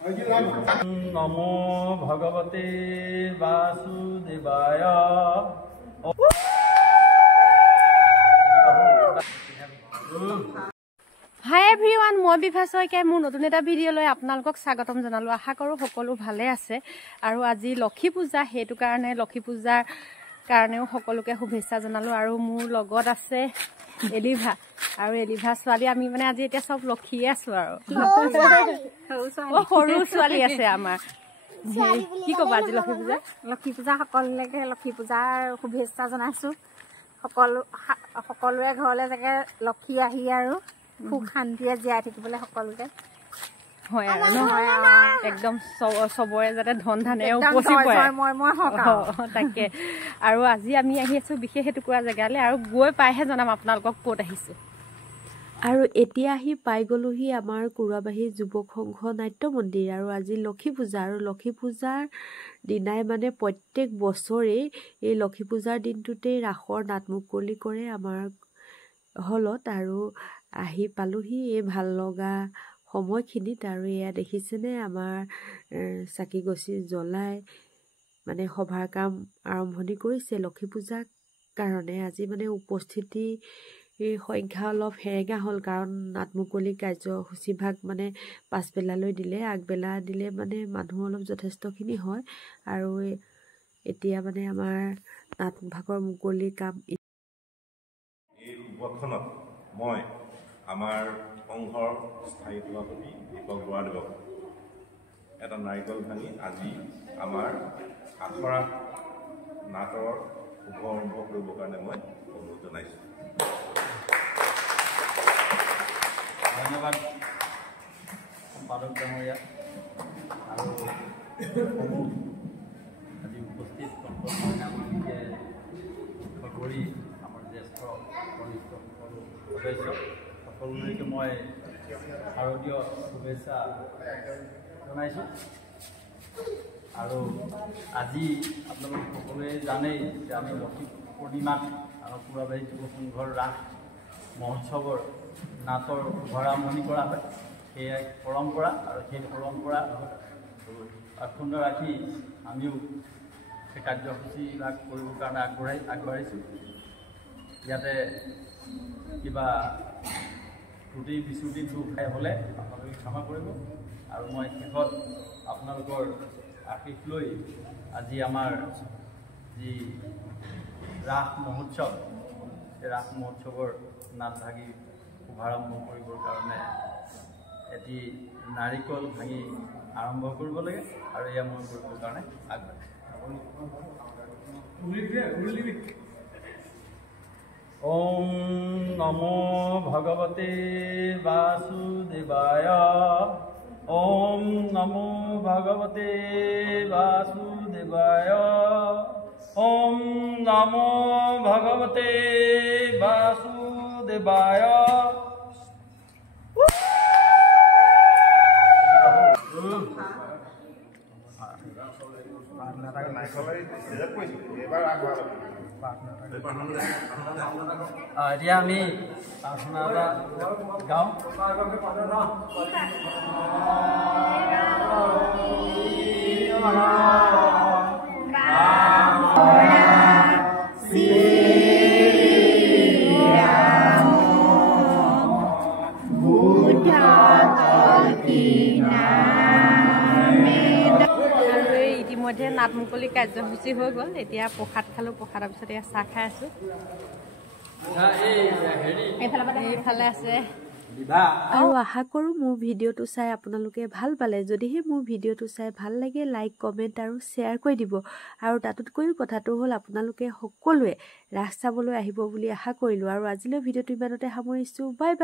नमो भगवते वासुदेवाय। हाय एभरीवन, मैं विभा शइकियार मोर नतुन एटा भिडिओলৈ আপোনালোকক স্বাগতম জনালো। आशा करो সকলো ভালে আছে আৰু আজি লক্ষী পূজা, হেতু কাৰণে লক্ষী পূজাৰ কাৰণেও সকলোকে শুভেচ্ছা জনালো। আৰু মোৰ লগত আছে এলিভা আৰু এলিভা ছোৱালী। আমি মানে আজি এতিয়া সব লক্ষীয়ে আছো আৰু সৰু ছোৱালী আছে আমাৰ। কি কবা আজি লক্ষী পূজা সকলোকে লক্ষী পূজাৰ শুভেচ্ছা জনাইছো। সকলোৰে ঘৰলৈ যাতে লক্ষী আহি আৰু খুব শান্তিৰে জীয়াই থাকিবলৈ সকলোকে হয় আৰু একদম সবৰে যাতে ধন ধানেৰে উপচি পৰে তাকে। আৰু আজি আমি আহি আছো বিশেষ এটুকুৰা জেগালৈ আৰু গৈ পাইহে জনাম আপোনালোকক ক'ত আহিছো। আৰু এতিয়া আহি পাই গলোহি আমাৰ কুৰাবাহী যুৱক সংঘ নাট্য মন্দিৰ। আৰু আজি লক্ষী পূজা, আৰু লক্ষী পূজাৰ দিনাই মানে প্ৰত্যেক বছৰেই এই লক্ষী পূজাৰ দিনটোতেই ৰাসৰ নাট মুকলি কৰে আমাৰ হলত। আৰু আহি পালোহি এই ভাল লগা সময়খিনিত। আৰু এয়া দেখিছেনে আমাৰ চাকি গছি জ্বলাই মানে সভাৰ কাম আৰম্ভণি কৰিছে লক্ষী পূজাৰ কাৰণে। আজি মানে উপস্থিতি সংখ্যা অলপ হেৰেঙা হ'ল, কাৰণ নাট মুকলি কাৰ্যসূচীভাগ মানে পাছবেলালৈ দিলে, আগবেলা দিলে মানে মানুহ অলপ যথেষ্টখিনি হয়। আৰু এতিয়া মানে আমাৰ নাট ভাগৰ মুকলি কাম। এই শুভক্ষণত মই আমাৰ সংঘৰ স্থায়ী সভাপতি দীপক বৰাদেৱক এটা নাৰিকল ভাঙি আজি আমাৰ আখৰা নাটৰ শুভ আৰম্ভ কৰিবৰ কাৰণে মই অনুৰোধ জনাইছোঁ। ধন্যবাদ সম্পাদক ডাঙৰীয়া আৰু আজি উপস্থিত কৰি আমাৰ জ্যেষ্ঠ কনিষ্ঠ সদস্য সকলোলৈকে মই শাৰদীয় শুভেচ্ছা জনাইছোঁ। আৰু আজি আপোনালোক সকলোৱে জানেই যে আমি লক্ষী পূৰ্ণিমাত আমাৰ কুৰাবাহী যুৱ সংঘৰ ৰাস মহোৎসৱৰ নাটৰ শুভাৰম্ভণি কৰা হয়। সেয়া পৰম্পৰা, আৰু সেই পৰম্পৰা অক্ষুণ্ণ ৰাখি আমিও সেই কাৰ্যসূচীভাগ কৰিবৰ কাৰণে আগবাঢ়িছোঁ। ইয়াতে কিবা ত্ৰুটি বিচুটি দুখাই হ'লে আপোনালোকে ক্ষমা কৰিব। আৰু মই শেষত আপোনালোকৰ আশীষ লৈ আজি আমাৰ যি ৰাস মহোৎসৱ, সেই ৰাস মহোৎসৱৰ নাট ভাগি শুভাৰম্ভ কৰিবৰ কাৰণে এটি নাৰিকল ভাঙি আৰম্ভ কৰিব লাগে। আৰু এয়া মই কৰিবৰ কাৰণে আগবাঢ়িছোঁ। ओम नमो भगवते वासुदेवाय। ओम नमो भगवते वासुदेवाय। ओम नमो भगवते वासुदेवाय। এতিয়া আমি প্ৰাৰ্থনা এটা গাওঁ। ইতিমধ্যে নাট মুকলি কাৰ্যসূচী হৈ গ'ল। এতিয়া প্ৰসাদ খালোঁ, প্ৰসাদৰ পিছত এয়া চাহ খাই আছোঁ। এইফালে আছে। আৰু আশা কৰোঁ মোৰ ভিডিঅ'টো চাই আপোনালোকে ভাল পালে। যদিহে মোৰ ভিডিঅ'টো চাই ভাল লাগে, লাইক কমেণ্ট আৰু শ্বেয়াৰ কৰি দিব। আৰু তাতোতকৈও কথাটো হ'ল আপোনালোকে সকলোৱে ৰাস চাবলৈ আহিব বুলি আশা কৰিলোঁ। আৰু আজিলৈ ভিডিঅ'টো ইমানতে সামৰিছোঁ। Bye bye.